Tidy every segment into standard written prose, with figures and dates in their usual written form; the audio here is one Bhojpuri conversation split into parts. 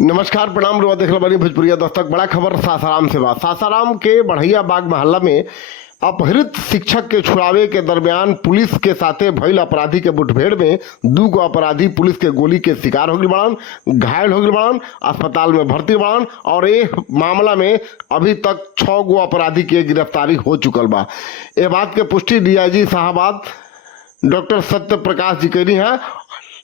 नमस्कार, प्रणाम। रुआ देख रहे भोजपुरिया दस्तक। बड़ा खबर सासाराम से बा। सासाराम के बढ़िया बाग मोहल्ला में अपहृत शिक्षक के छुड़ावे के दरमियान पुलिस के साथे भइल अपराधी के मुठभेड़ में 2 गो अपराधी पुलिस के गोली के शिकार हो गए बड़न, घायल हो गए बड़न, अस्पताल में भर्ती बड़न। और ये मामला में अभी तक 6 गो अपराधी के गिरफ्तारी हो चुकल बा। ये बात के पुष्टि डीआईजी साहबाद डॉक्टर सत्य प्रकाश जी करी है।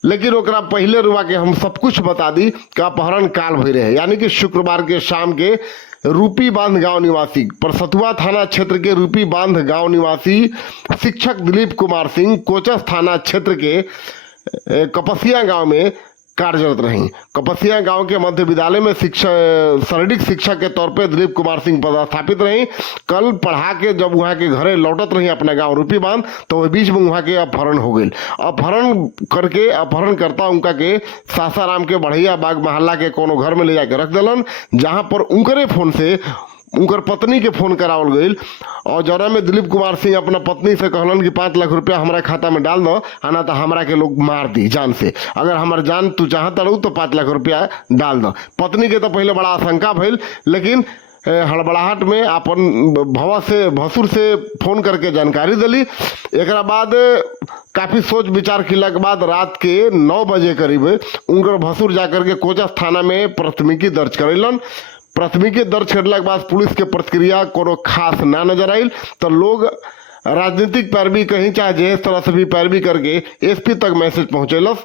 लेकिन ओकरा पहले रुआ के हम सब कुछ बता दी कि अपहरण काल भई रहे, यानी कि शुक्रवार के शाम के रूपी बांध गांव निवासी परसतुआ थाना क्षेत्र के रूपी बांध गांव निवासी शिक्षक दिलीप कुमार सिंह कोचस थाना क्षेत्र के कपसिया गांव में कार्यरत रही। कपसिया गांव के मध्य विद्यालय में शारीरिक शिक्षक के तौर पर दिलीप कुमार सिंह पदस्थापित रही। कल पढ़ा के जब वहाँ के घरे लौटत रही अपना गांव रूपी बांध, तो वही बीच में वहाँ के अपहरण हो गई। अपहरण करके अपहरणकर्ता उनका के सासाराम के बढ़िया बाग मोहल्ला के कोनो घर में ले जाके रख दिलन, जहाँ पर उनकरे फोन से उनकर पत्नी के फोन करावल गई। और जौना में दिलीप कुमार सिंह अपना पत्नी से कहलन कि 5 लाख रुपया हमारा खाता में डाल दो, आना तो हमारा के लोग मार दी जान से। अगर हमार जान तू चाहता रहू तो 5 लाख रुपया डाल दो। पत्नी के तो पहले बड़ा आशंका भइल, लेकिन हड़बड़ाहट में अपन भसुर से फोन करके जानकारी दिली। एक बाद काफी सोच विचार किला के बाद रात के 9 बजे करीब उनकर भसुर जाकर के कोचस थाना में प्राथमिकी दर्ज करेलन। प्राथमिकी दर्ज करने के बाद पुलिस के प्रतिक्रिया कोनो खास ना नजर आई, तो लोग राजनीतिक पैरवी कहीं चाहे जिस तरह से भी पैरवी करके एसपी तक मैसेज पहुंचेलस।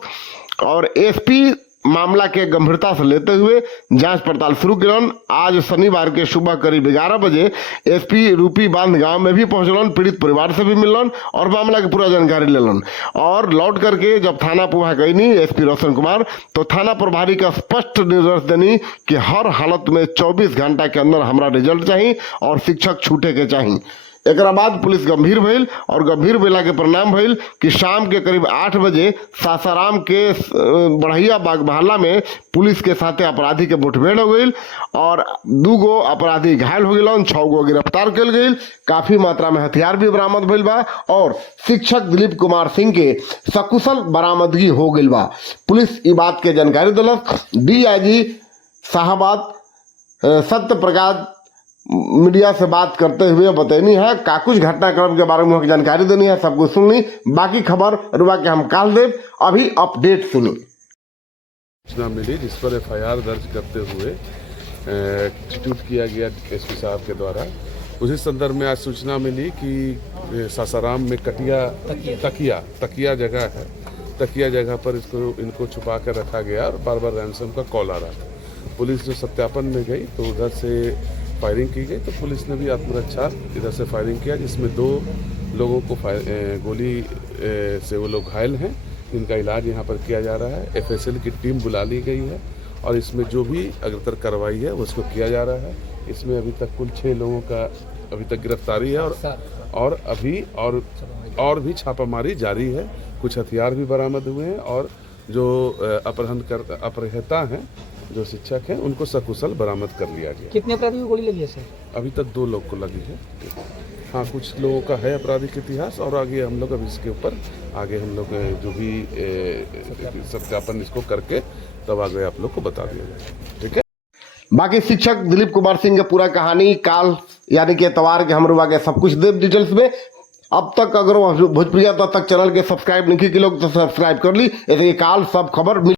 और एसपी मामला के गंभीरता से लेते हुए जांच पड़ताल शुरू किलन। आज शनिवार के सुबह करीब 11 बजे एसपी रूपी बांध गांव में भी पहुंचलन, पीड़ित परिवार से भी मिलन और मामला की पूरा जानकारी लेलन। और लौट करके जब थाना पहुंच गई नी एसपी रोशन कुमार, तो थाना प्रभारी का स्पष्ट निर्देश देनी कि हर हालत में 24 घंटा के अंदर हमारा रिजल्ट चाहिए और शिक्षक छूटे के चाहिए। एक बाद पुलिस गंभीर भइल और गंभीर भेला के परिणाम भइल कि शाम के करीब 8 बजे सासाराम के बढ़िया बाग मोहल्ला में पुलिस के साथे अपराधी के मुठभेड़ हो गई और 2 गो अपराधी घायल हो गए, 6 गो गिरफ्तार कल गई। काफी मात्रा में हथियार भी बरामद भइल बा और शिक्षक दिलीप कुमार सिंह के सकुशल बरामदगी हो गई बा। पुलिस इस बात के जानकारी दिलक। डीआईजी साहबाद सत्य प्रकाश मीडिया से बात करते हुए बतैनी है का कुछ घटनाक्रम के बारे में जानकारी देनी है, सब कुछ सुननी। बाकी खबर रुआ के हम काल देव, अभी अपडेट सुनी। सूचना मिली जिस पर एफआईआर दर्ज करते हुए एक्सक्यूट किया गया एसपी साहब के द्वारा। उसी संदर्भ में आज सूचना मिली कि सासाराम में तकिया जगह है, तकिया जगह पर इनको छुपा कर रखा गया और बार बार रैंसम का कॉल आ रहा था। पुलिस जो सत्यापन में गई तो उधर से फायरिंग की गई, तो पुलिस ने भी आत्मरक्षा इधर से फायरिंग किया, जिसमें 2 लोगों को गोली से वो लोग घायल हैं, जिनका इलाज यहाँ पर किया जा रहा है। एफएसएल की टीम बुला ली गई है और इसमें जो भी अग्रतर कार्रवाई है उसको किया जा रहा है। इसमें अभी तक कुल 6 लोगों का अभी तक गिरफ्तारी है और अभी और भी छापामारी जारी है। कुछ हथियार भी बरामद हुए हैं और जो अपहृता हैं जो शिक्षक हैं उनको सकुशल बरामद कर लिया गया। कितने अपराधियों को गोली लगी है सर? अभी तक 2 लोग को लगी है। हाँ, कुछ लोगों का है आपराधिक इतिहास और आगे हम लोग अभी इसके ऊपर आगे हम लोग जो भी सत्यापन इसको करके तब आगे आप लोग को बता दिया जाए। ठीक है। बाकी शिक्षक दिलीप कुमार सिंह की पूरा कहानी काल यानी कि एतवार के हम रुआ के सब कुछ देव डिटेल्स में। अब तक अगर भोजपुरिया तक चैनल के सब्सक्राइब नहीं की लोग तो सब्सक्राइब कर ली, ऐसे काल सब खबर